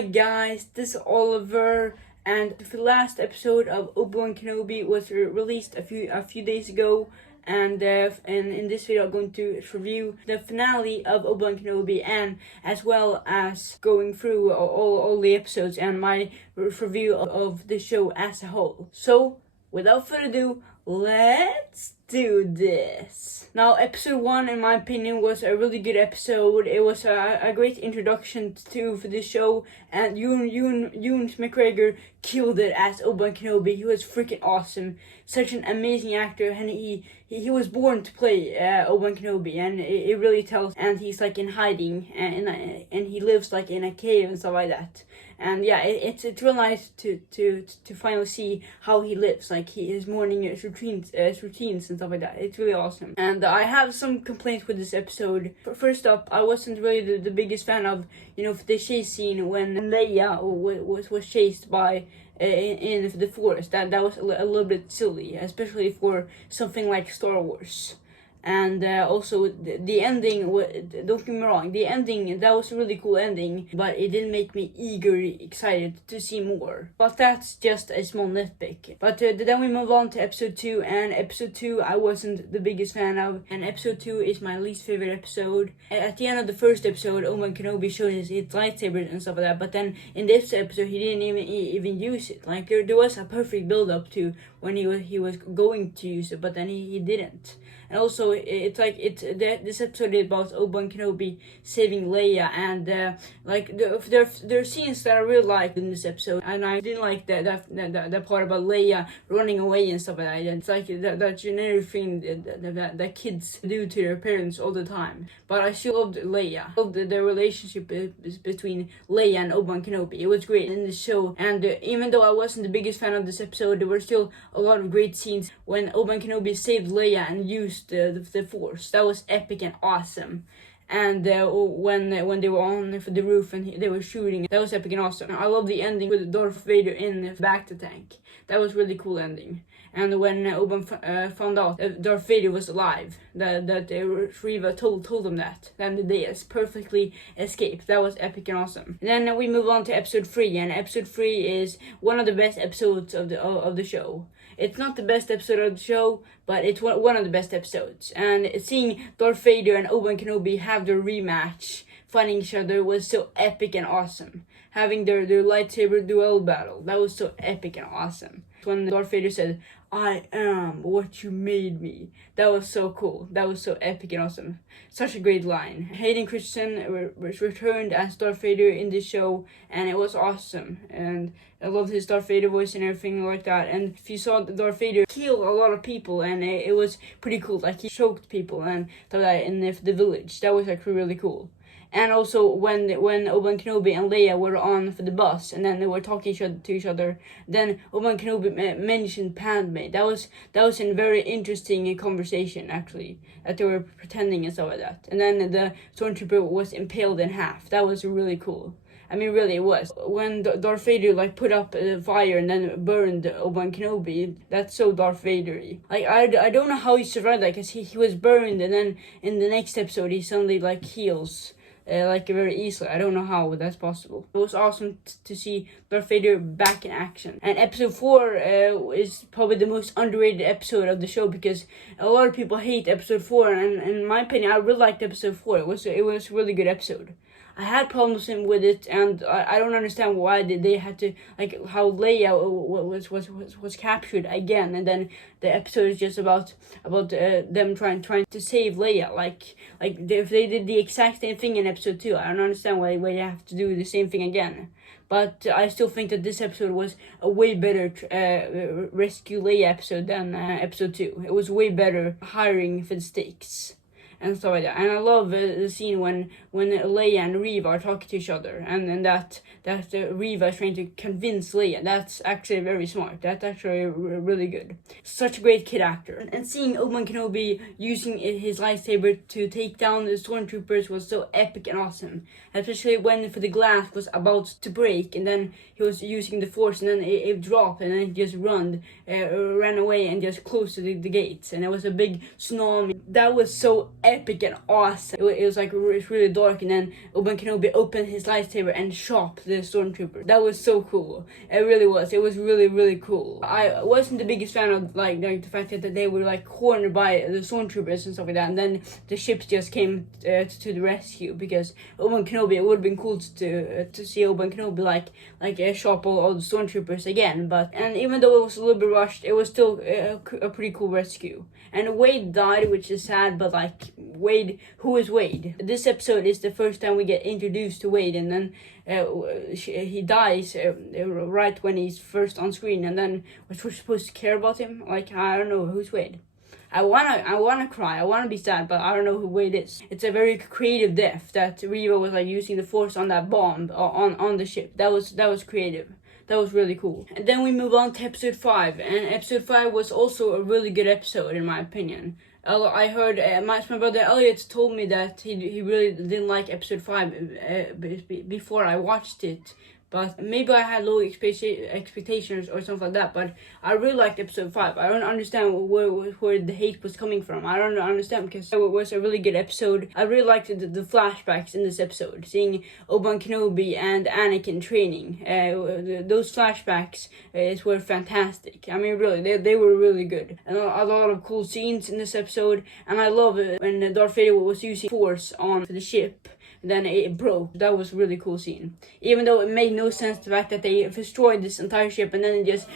Hi guys, this is Oliver, and the last episode of Obi Wan Kenobi was released a few days ago, and in this video I'm going to review the finale of Obi Wan Kenobi, and as well as going through all the episodes and my review of the show as a whole. So without further ado, let's do this. Now, episode 1, in my opinion, was a really good episode. It was a great introduction for this show, and Ewan McGregor killed it as Obi-Wan Kenobi. He was freaking awesome. Such an amazing actor, and he was born to play Obi-Wan Kenobi, and it really tells. And he's like in hiding, and he lives like in a cave and stuff like that. And yeah, it's real nice to finally see how he lives, like his morning routines and stuff like that. It's really awesome. And I have some complaints with this episode. First up, I wasn't really the biggest fan of the chase scene when Leia was chased by in the forest. That was a little bit silly, especially for something like Star Wars. And also the ending, don't get me wrong, the ending, that was a really cool ending, but it didn't make me eagerly excited to see more. But that's just a small nitpick. But then we move on to episode 2, and episode 2 I wasn't the biggest fan of, and episode 2 is my least favorite episode. At the end of the first episode, Obi-Wan Kenobi showed his lightsabers and stuff like that, but then in this episode he didn't even use it. Like there was a perfect build up to when he was going to use it, but then he didn't. And also, this episode is about Obi-Wan Kenobi saving Leia, and there are scenes that I really liked in this episode, and I didn't like that part about Leia running away and stuff like that. It's like that generic thing that kids do to their parents all the time. But I still loved Leia. I loved the relationship between Leia and Obi-Wan Kenobi. It was great in the show, and even though I wasn't the biggest fan of this episode, there were still a lot of great scenes when Obi-Wan Kenobi saved Leia and used the Force. That was epic and awesome. And when they were on the roof and they were shooting, that was epic and awesome. I love the ending with Darth Vader in the bacta tank. That was really cool ending. And when Obi-Wan found out that Darth Vader was alive, that Riva told him that, then they perfectly escaped. That was epic and awesome. And then we move on to episode 3, and episode 3 is one of the best episodes of the show. It's not the best episode of the show, but it's one of the best episodes. And seeing Darth Vader and Obi-Wan Kenobi have their rematch, fighting each other, was so epic and awesome. Having their lightsaber duel battle, that was so epic and awesome. When Darth Vader said, "I am what you made me," that was so cool. That was so epic and awesome. Such a great line. Hayden Christensen returned as Darth Vader in this show, and it was awesome. And I loved his Darth Vader voice and everything like that. And if you saw Darth Vader kill a lot of people, and it was pretty cool. Like he choked people and stuff like that in the village. That was actually really cool. And also when Obi-Wan Kenobi and Leia were on for the bus, and then they were talking to each other, then Obi-Wan Kenobi mentioned Padme. That was a very interesting conversation, actually, that they were pretending and stuff like that. And then the stormtrooper was impaled in half. That was really cool. I mean, really, it was. When Darth Vader put up a fire and then burned Obi-Wan Kenobi, that's so Darth Vader-y. I don't know how he survived that, because he was burned, and then in the next episode he suddenly heals. Very easily. I don't know how that's possible. It was awesome to see Darth Vader back in action. And episode 4 is probably the most underrated episode of the show, because a lot of people hate episode 4, and in my opinion, I really liked episode 4. It was a really good episode. I had problems with it, and I don't understand why they had to, how Leia was captured again, and then the episode is just about them trying to save Leia. If they did the exact same thing in episode 2, I don't understand why they have to do the same thing again. But I still think that this episode was a way better rescue Leia episode than episode 2. It was way better hiring for the stakes and stuff like that. And I love the scene when Leia and Riva are talking to each other, and then that Riva is trying to convince Leia. That's actually very smart. That's actually really good. Such a great kid actor. And seeing Obi-Wan Kenobi using his lightsaber to take down the stormtroopers was so epic and awesome. Especially when the glass was about to break, and then he was using the Force, and then it dropped, and then it just ran away and just closed the gates, and it was a big tsunami. That was so epic epic and awesome. It was like it's really dark, and then Obi Wan Kenobi opened his lightsaber and shot the stormtrooper. That was so cool. It really was. It was really, really cool. I wasn't the biggest fan of like the fact that they were like cornered by the stormtroopers and stuff like that, and then the ships just came to the rescue, because Obi Wan Kenobi, it would have been cool to see Obi Wan Kenobi like shop all the stormtroopers again. But and even though it was a little bit rushed, it was still a pretty cool rescue. And Wade died, which is sad, but like Wade, who is Wade? This episode is the first time we get introduced to Wade, and then he dies right when he's first on screen, and then we're supposed to care about him. Like, I don't know, who's Wade? I wanna cry, I wanna be sad, but I don't know who Wade is. It's a very creative death that Riva was like using the force on that bomb on the ship. That was creative. That was really cool. And then we move on to episode 5, and episode 5 was also a really good episode in my opinion. I heard my brother Elliot told me that he really didn't like episode 5 before I watched it. But maybe I had low expectations or something like that. But I really liked episode 5. I don't understand where the hate was coming from. I don't understand, because it was a really good episode. I really liked the flashbacks in this episode. Seeing Obi-Wan Kenobi and Anakin training. Those flashbacks were fantastic. I mean, really, they were really good. And a lot of cool scenes in this episode. And I love it when Darth Vader was using force on the ship. Then it broke. That was a really cool scene. Even though it made no sense, the fact that they destroyed this entire ship and then it just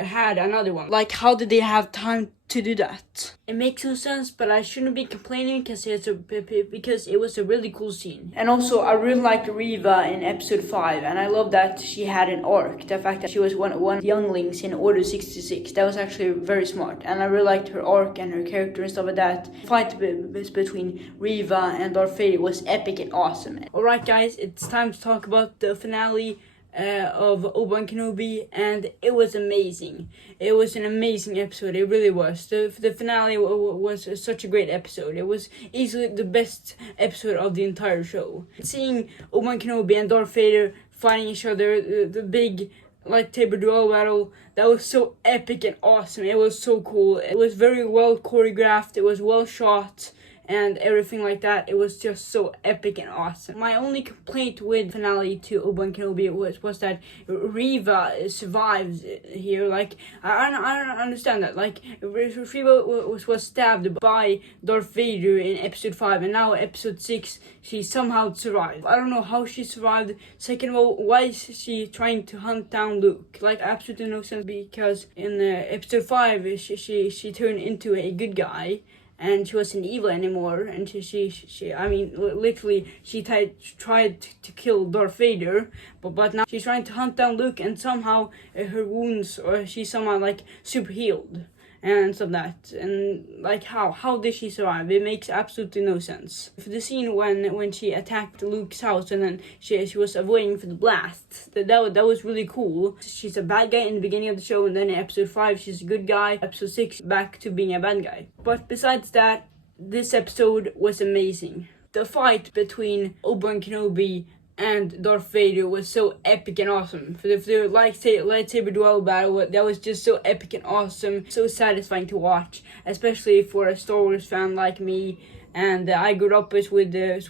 had another one. Like, how did they have time to do that? It makes no sense, but I shouldn't be complaining because it was a really cool scene. And also, I really liked Riva in episode 5, and I love that she had an arc. The fact that she was one of the younglings in Order 66, that was actually very smart. And I really liked her arc and her character and stuff like that. The fight between Riva and Darth Vader was epic and awesome. Alright guys, it's time to talk about the finale of Obi Wan Kenobi, and it was amazing. It was an amazing episode. It really was. The finale was such a great episode. It was easily the best episode of the entire show. Seeing Obi Wan Kenobi and Darth Vader fighting each other, the big lightsaber duel battle, that was so epic and awesome. It was so cool. It was very well choreographed. It was well shot. And everything like that, it was just so epic and awesome. My only complaint with finale to Obi Wan Kenobi was that Riva survives here. Like, I don't understand that. Like, Riva was stabbed by Darth Vader in episode 5, and now episode 6, she somehow survived. I don't know how she survived. Second of all, why is she trying to hunt down Luke? Like, absolutely no sense, because in episode 5, she turned into a good guy. And she wasn't evil anymore, and she I mean, literally, she tried to kill Darth Vader, but now she's trying to hunt down Luke, and somehow her wounds, or she's somehow like super healed, and stuff like that. And like, how did she survive? It makes absolutely no sense. For the scene when she attacked Luke's house, and then she was avoiding for the blast, that was really cool. She's a bad guy in the beginning of the show, and then in episode 5 she's a good guy. Episode 6 back to being a bad guy. But besides that, this episode was amazing. The fight between Obi-Wan Kenobi and Darth Vader was so epic and awesome. For the lightsaber duel battle, that was just so epic and awesome, so satisfying to watch, especially for a Star Wars fan like me. And I grew up with the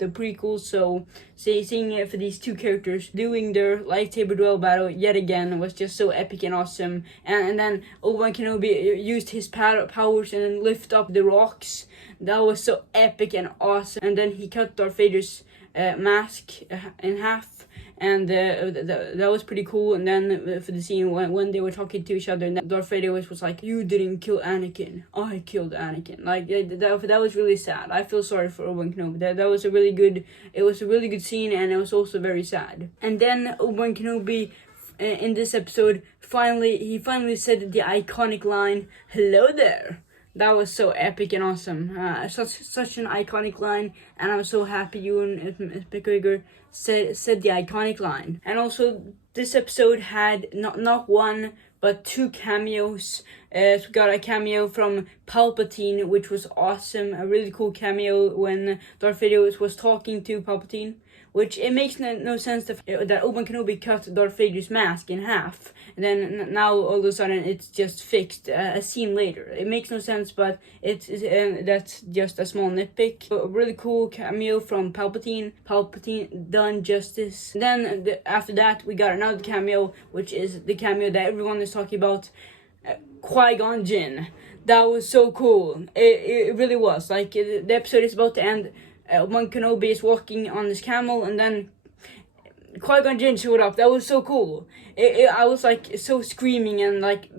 prequels, so seeing it for these two characters doing their lightsaber duel battle yet again was just so epic and awesome. And then Obi-Wan Kenobi used his powers and then lift up the rocks. That was so epic and awesome. And then he cut Darth Vader's mask in half, and that was pretty cool. And then for the scene when they were talking to each other, and Darth Vader was like, "You didn't kill Anakin, I killed Anakin." Like, that was really sad. I feel sorry for Obi-Wan Kenobi. That was a really good scene, and it was also very sad. And then Obi-Wan Kenobi in this episode finally said the iconic line, "Hello there." That was so epic and awesome. Such an iconic line, and I'm so happy Ewan McGregor said the iconic line. And also, this episode had not one but 2 cameos So we got a cameo from Palpatine, which was awesome. A really cool cameo when Darth Vader was talking to Palpatine. Which it makes no sense that Obi Wan Kenobi cut Darth Vader's mask in half, and then now all of a sudden it's just fixed a scene later. It makes no sense, but that's just a small nitpick. A really cool cameo from Palpatine. Palpatine done justice. Then after that we got another cameo, which is the cameo that everyone is talking about. Qui-Gon Jinn. That was so cool. It really was. Like the episode is about to end. Obi Wan Kenobi is walking on his camel, and then Qui-Gon Jinn showed up. That was so cool. I was like so screaming and like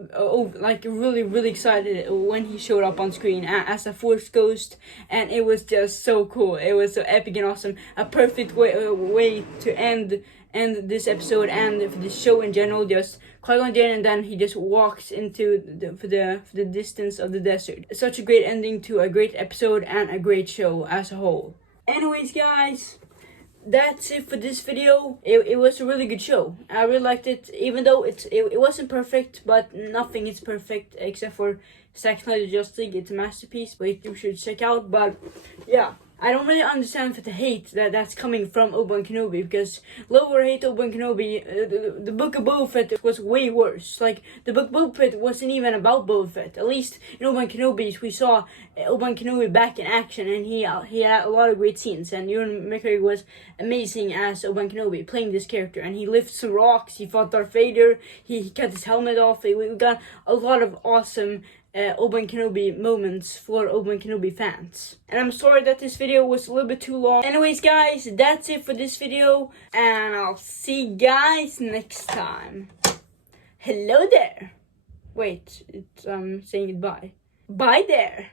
really excited when he showed up on screen as a Force ghost, and it was just so cool. It was so epic and awesome. A perfect way to end this episode and for the show in general. Just Qui-Gon Jinn, and then he just walks into for the distance of the desert. Such a great ending to a great episode and a great show as a whole. Anyways, guys, that's it for this video. It was a really good show. I really liked it, even though it wasn't perfect, but nothing is perfect except for Zack Snyder's Justice League. It's a masterpiece, which you should check out. But yeah, I don't really understand the hate that's coming from Obi Wan Kenobi, because lower hate Obi Wan Kenobi, the Book of Boba Fett was way worse. Like, the Book of Boba Fett wasn't even about Boba Fett. At least in Obi Wan Kenobi, we saw Obi Wan Kenobi back in action, and he had a lot of great scenes, and Ewan McGregor was amazing as Obi Wan Kenobi, playing this character, and he lifted some rocks, he fought Darth Vader, he cut his helmet off. We got a lot of awesome Obi Wan Kenobi moments for Obi Wan Kenobi fans. And I'm sorry that this video was a little bit too long. Anyways, guys, that's it for this video, and I'll see you guys next time. Hello there. Wait, it's saying goodbye. Bye there.